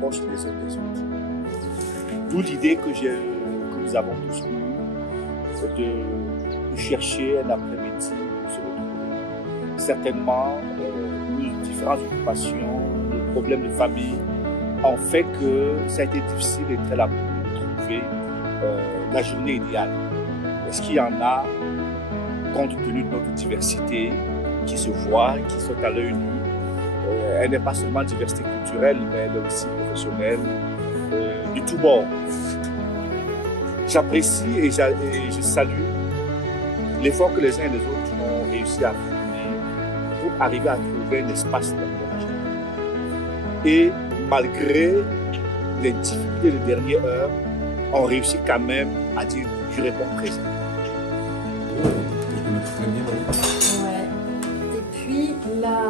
proches les uns des autres. D'où l'idée que nous avons tous eue de chercher un après-midi pour se retrouver. Certainement, nos différentes occupations, nos problèmes de famille ont fait que ça a été difficile et très laborieux de trouver la journée idéale. Est-ce qu'il y en a, compte tenu de notre diversité, qui se voient, qui sont à l'œil nu? Elle n'est pas seulement diversité culturelle, mais elle est aussi professionnelle, de tous bords. J'apprécie et je salue l'effort que les uns et les autres ont réussi à fournir pour arriver à trouver un espace d'aménagement. Et malgré les difficultés des dernières heures, on réussit quand même à dire « je réponds présent ». Ouais. Et puis la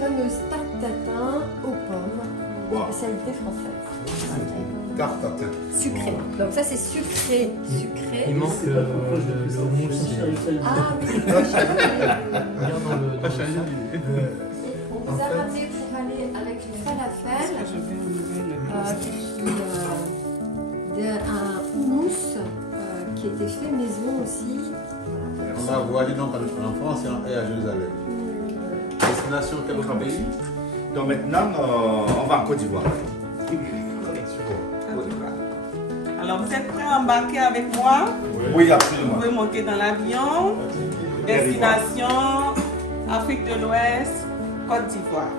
fameuse tarte tatin aux pommes, spécialité française. Tarte tatin. Sucré. Donc ça c'est sucré. Il manque le houmous. Ah oui. Regarde dans le On vous a ramené pour aller avec le falafel. Un houmous qui était fait maison aussi. On a voyagé donc en France et à Jérusalem. Destination quel autre pays? Donc maintenant, on va en Côte d'Ivoire. Alors vous êtes prêts à embarquer avec moi? Oui, absolument. Vous pouvez monter dans l'avion. Destination Afrique de l'Ouest, Côte d'Ivoire.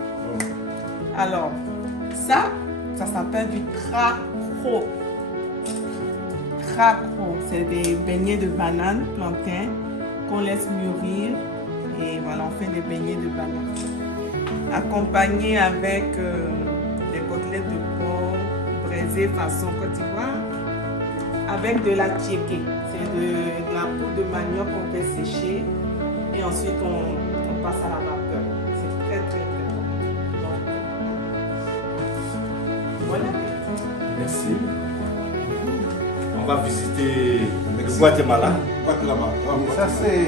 Alors, ça s'appelle du cracro. Cracro, c'est des beignets de banane, plantain, qu'on laisse mûrir. Et voilà, on fait des beignets de banane. Accompagné avec des côtelettes de porc braisées façon Côte d'Ivoire. Avec de la tchéké. C'est de la poudre de manioc qu'on fait sécher. Et ensuite, on passe à la vapeur. C'est très, très, très bon. Donc, voilà. Merci. On va visiter le Guatemala. Guatemala. Ça, c'est.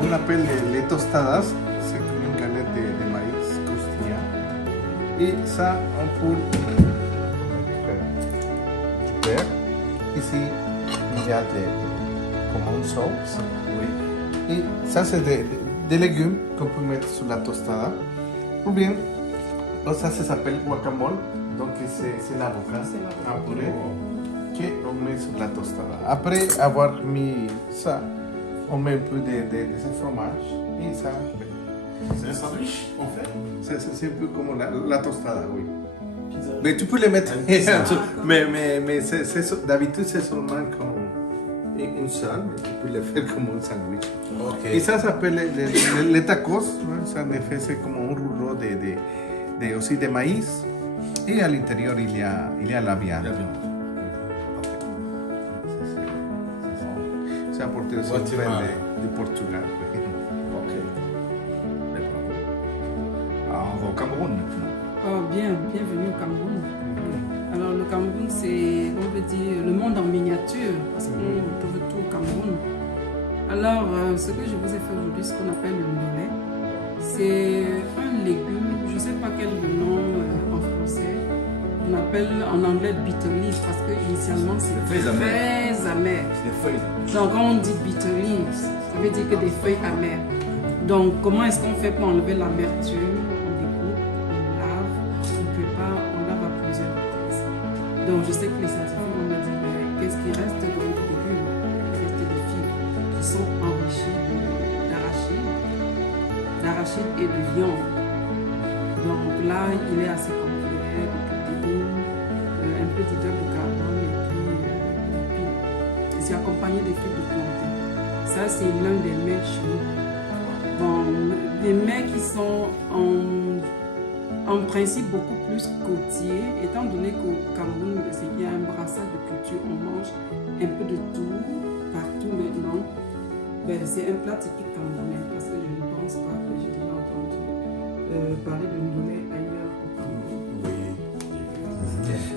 On appelle les tostadas. C'est comme une galette de maïs costilla. Et ça, on peut du beurre. Ici, il y a comme une sauce. Oui. Et ça, c'est des légumes qu'on peut mettre sur la tostada. Ou bien, ça s'appelle guacamole. Donc, c'est l'avocat en purée qu'on met sur la tostada. Après avoir mis ça, on met un peu de fromage et ça. C'est un sandwich qu'on fait? C'est un peu comme la tostada, oui. Mais tu peux les mettre. mais d'habitude, c'est seulement comme une seule, mais tu peux les faire comme un sandwich. Okay. Et ça s'appelle les tacos. Ça, en effet, c'est comme un rouleau aussi de maïs. Et à l'intérieur, il y a la viande. C'est apporté aussi du Portugal. Ok. Alors, on va au Cameroun maintenant. Oh, bienvenue au Cameroun. Alors le Cameroun, c'est, on peut dire, le monde en miniature, parce qu'on trouve tout au Cameroun. Alors, ce que je vous ai fait aujourd'hui, ce qu'on appelle le ndolé, c'est un légume, je ne sais pas quel est le nom en français, on appelle en anglais bitter leaf, parce que initialement c'est très amer. C'est des feuilles. Donc quand on dit bitter leaf, ça veut dire que des feuilles amères. Donc comment est-ce qu'on fait pour enlever l'amertume? Donc je sais que les scientifiques vont me dire, mais qu'est-ce qui reste de notre légume? Il reste des fibres qui sont enrichies d'arachide et de viande. Donc là, il est assez complet, de protéines, un petit peu de carbone et puis c'est accompagné des fibres de plantain. Ça, c'est l'un des mets chez nous. Bon, des mets qui sont en principe beaucoup plus côtier, étant donné qu'au Cameroun, il y a un brassage de culture, on mange un peu de tout, partout maintenant. Ben, c'est un plat typique camerounais, parce que je ne pense pas que j'ai déjà entendu parler de ndolé ailleurs au Cameroun. Oui.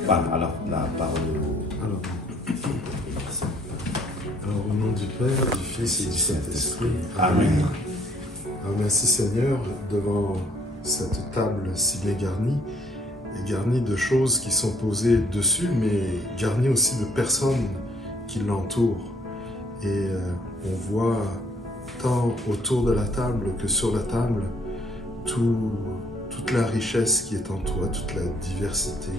Bah, alors, la parole Alors, au nom du Père, du Fils et du Saint-Esprit. Amen. Alors, merci Seigneur, devant cette table si bien garnie est garnie de choses qui sont posées dessus, mais garnie aussi de personnes qui l'entourent. Et on voit tant autour de la table que sur la table toute la richesse qui est en toi, toute la diversité,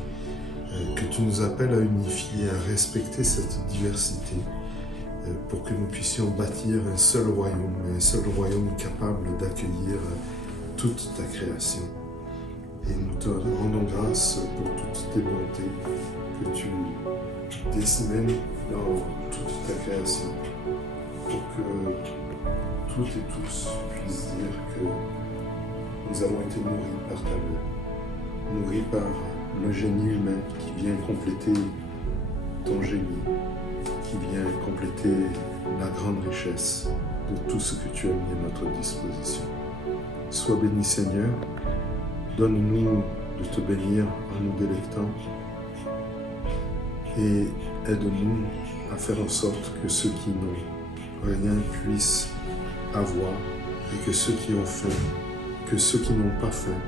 que tu nous appelles à unifier, à respecter cette diversité, pour que nous puissions bâtir un seul royaume capable d'accueillir toute ta création. Et nous te rendons grâce pour toutes tes bontés que tu décimènes dans toute ta création, pour que toutes et tous puissent dire que nous avons été nourris par ta main, nourris par le génie humain qui vient compléter ton génie, qui vient compléter la grande richesse de tout ce que tu as mis à notre disposition. Sois béni Seigneur, donne-nous de te bénir en nous délectant et aide-nous à faire en sorte que ceux qui n'ont rien puissent avoir et que ceux qui ont faim, que ceux qui n'ont pas faim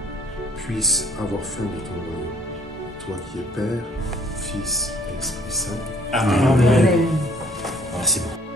puissent avoir faim de ton royaume. Toi qui es Père, Fils et Esprit Saint. Amen. Merci beaucoup.